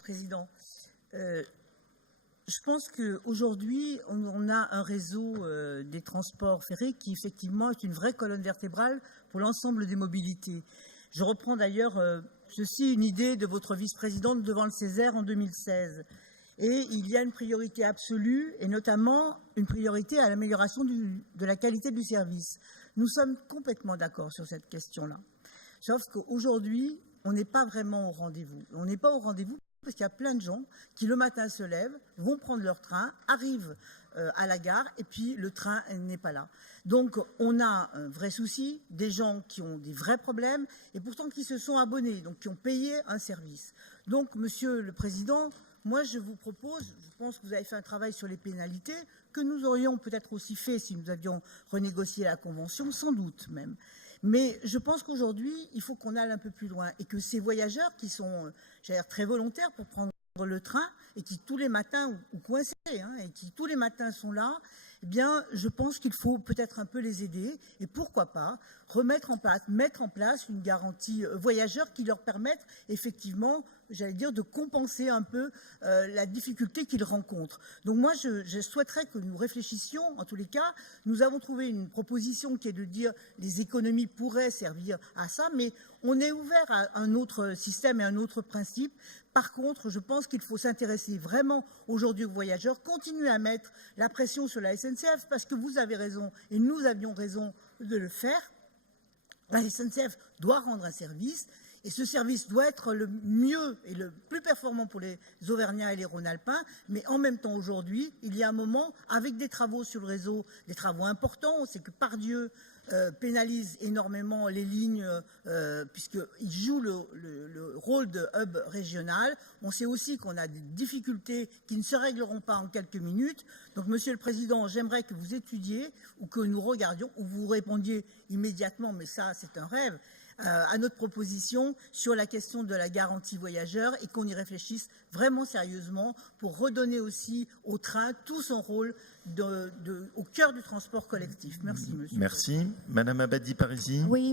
Président. Je pense qu'aujourd'hui, on a un réseau des transports ferrés qui, effectivement, est une vraie colonne vertébrale pour l'ensemble des mobilités. Je reprends d'ailleurs ceci, une idée de votre vice-présidente devant le Césaire en 2016. Et il y a une priorité absolue, et notamment une priorité à l'amélioration de la qualité du service. Nous sommes complètement d'accord sur cette question-là. Sauf qu'aujourd'hui, on n'est pas vraiment au rendez-vous. On n'est pas au rendez-vous parce qu'il y a plein de gens qui, le matin, se lèvent, vont prendre leur train, arrivent à la gare, et puis le train n'est pas là. Donc, on a un vrai souci, des gens qui ont des vrais problèmes, et pourtant qui se sont abonnés, donc qui ont payé un service. Donc, Monsieur le Président, moi, je vous propose, je pense que vous avez fait un travail sur les pénalités, que nous aurions peut-être aussi fait si nous avions renégocié la Convention, sans doute même. Mais je pense qu'aujourd'hui, il faut qu'on aille un peu plus loin et que ces voyageurs qui sont, très volontaires pour prendre le train et qui tous les matins, ou coincés, et qui tous les matins sont là, eh bien, je pense qu'il faut peut-être un peu les aider et pourquoi pas mettre en place une garantie voyageurs qui leur permette effectivement, de compenser un peu la difficulté qu'ils rencontrent. Donc moi, je souhaiterais que nous réfléchissions, en tous les cas, nous avons trouvé une proposition qui est de dire les économies pourraient servir à ça, mais on est ouvert à un autre système et un autre principe. Par contre, je pense qu'il faut s'intéresser vraiment aujourd'hui aux voyageurs, continuer à mettre la pression sur la SNCF parce que vous avez raison et nous avions raison de le faire. La SNCF doit rendre un service et ce service doit être le mieux et le plus performant pour les Auvergnats et les Rhône-Alpins. Mais en même temps, aujourd'hui, il y a un moment, avec des travaux sur le réseau, des travaux importants, on sait que Pardieu pénalise énormément les lignes puisqu'il joue le rôle de hub régional. On sait aussi qu'on a des difficultés qui ne se régleront pas en quelques minutes. Donc, Monsieur le Président, j'aimerais que vous étudiez ou que nous regardions, ou vous répondiez immédiatement, mais ça, c'est un rêve, à notre proposition sur la question de la garantie voyageur et qu'on y réfléchisse vraiment sérieusement pour redonner aussi au train tout son rôle au cœur du transport collectif. Merci, Monsieur. Merci. Madame Abadi-Parisi. Oui,